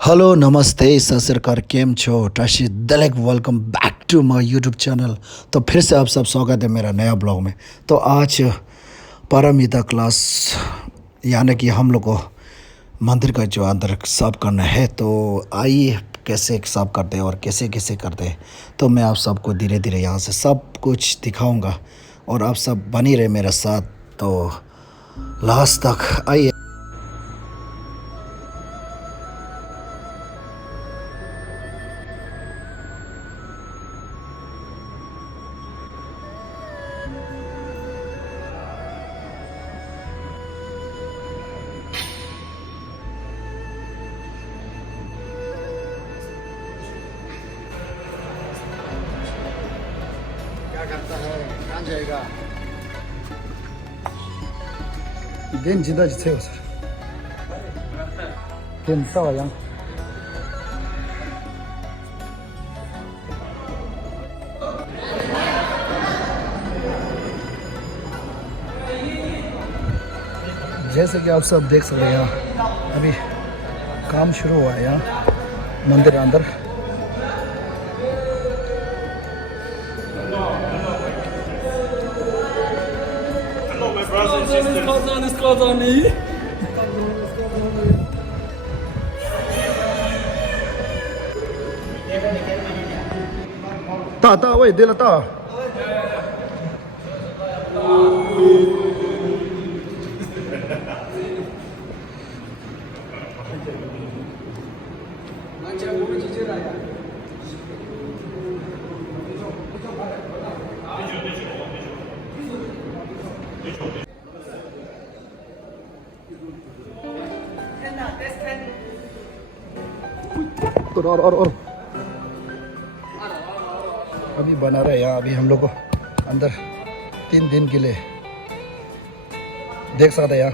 Hello नमस्ते सत श्रीकाल केम छो टाशी दलेक welcome back to my YouTube channel. तो फिर से आप सब स्वागत है मेरा नया ब्लॉग में। तो आज पारमिता क्लास यानी कि हम लोग को मंदिर का जो अंदर साफ करना है। तो आइए कैसे साफ करते हैं और कैसे कैसे करते हैं, तो मैं आप सबको धीरे धीरे यहाँ से सब कुछ दिखाऊंगा और आप सब बनी रहे मेरे साथ। तो लास्ट तक आइए। क्या करता है कहाँ जाएगा दिन जिदा जिथे हो सर दिन सा yang जैसे कि आप सब देख सकते हैं यहाँ अभी काम शुरू हुआ है यहाँ मंदिर के अंदर।喂，对了，大。और अभी बना रहे हैं यहाँ। अभी हम लोग को अंदर 3 दिन के लिए देख सकते हैं यहाँ।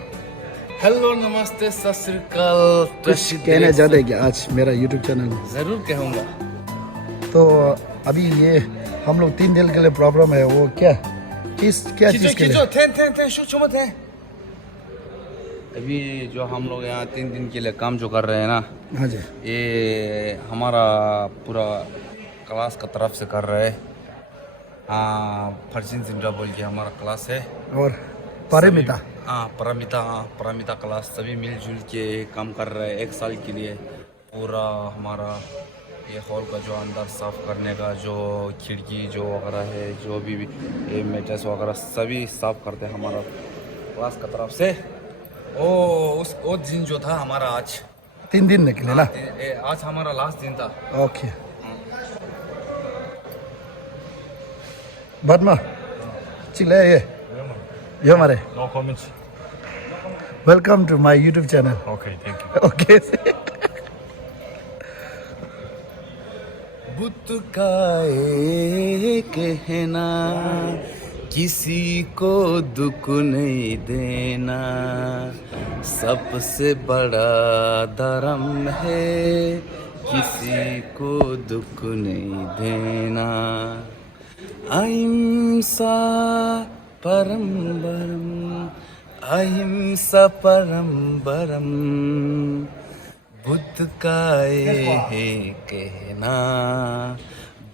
हेलो नमस्ते सत श्री अकाल। कुछ कहना चाहते हैं क्या आज मेरा यूट्यूब चैनल में? जरूर कहूँगा। तो अभी ये हम लोग 3 दिन के लिए प्रॉब्लम है वो क्या चीज़ के लिए? थे अभी जो हम लोग यहाँ 3 दिन के लिए काम जो कर रहे हैं ना, हाँ जी, ये हमारा पूरा क्लास का तरफ से कर रहे हैं। हाँ, फर्जिन जिंदा बोल के हमारा क्लास है। और पारमिता पारमिता क्लास सभी मिलजुल के काम कर रहे हैं 1 साल के लिए। पूरा हमारा ये हॉल का जो अंदर साफ करने का जो खिड़की जो वगैरह है, जो भी ये मैट्रेस वगैरह सभी साफ करते हैं हमारा क्लास का तरफ से। वो दिन जो था हमारा आज 3 दिन निकले ना? आज हमारा लास्ट दिन था। ओके बदमा चिल्ले ये हमारे No comments. Welcome to my YouTube channel. Okay, thank you. Okay बुत का एक कहना किसी को दुख नहीं देना, सबसे बड़ा धर्म है किसी को दुख नहीं देना। अहिंसा परम बरम, अहिंसा परम बरम, बुद्ध का ये है कहना,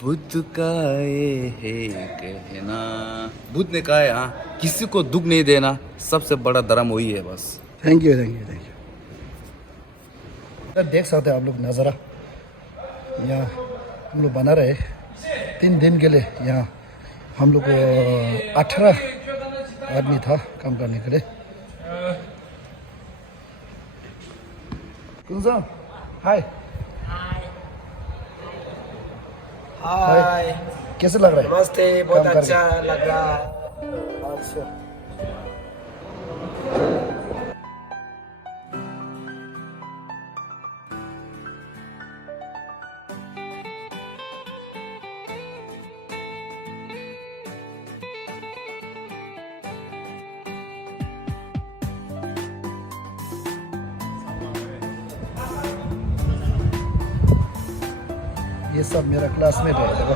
बुद्ध का ये है कहना। बुद्ध ने कहा है हाँ, किसी को दुख नहीं देना, सबसे बड़ा धर्म वही है बस। थैंक यू देख सकते हैं आप लोग नज़ारा। यहाँ हम लोग बना रहे 3 दिन के लिए। यहाँ हम लोग 18 आदमी था काम करने के लिए। कुंजा हाय हाय, कैसे लग रहा है? नमस्ते। बहुत काम करके? अच्छा लगा। अच्छा ये सब मेरा क्लासमेट है देखो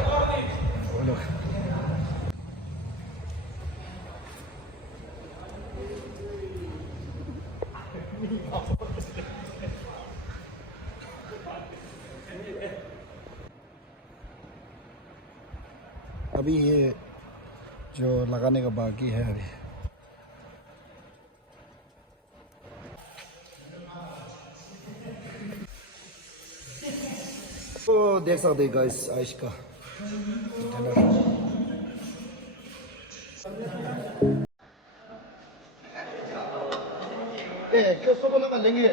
वो लोग। अभी ये जो लगाने का बाकी है अभी। तो देख सकते गाइस आइस का डिनर। क्यों सुबह लगा लेंगे?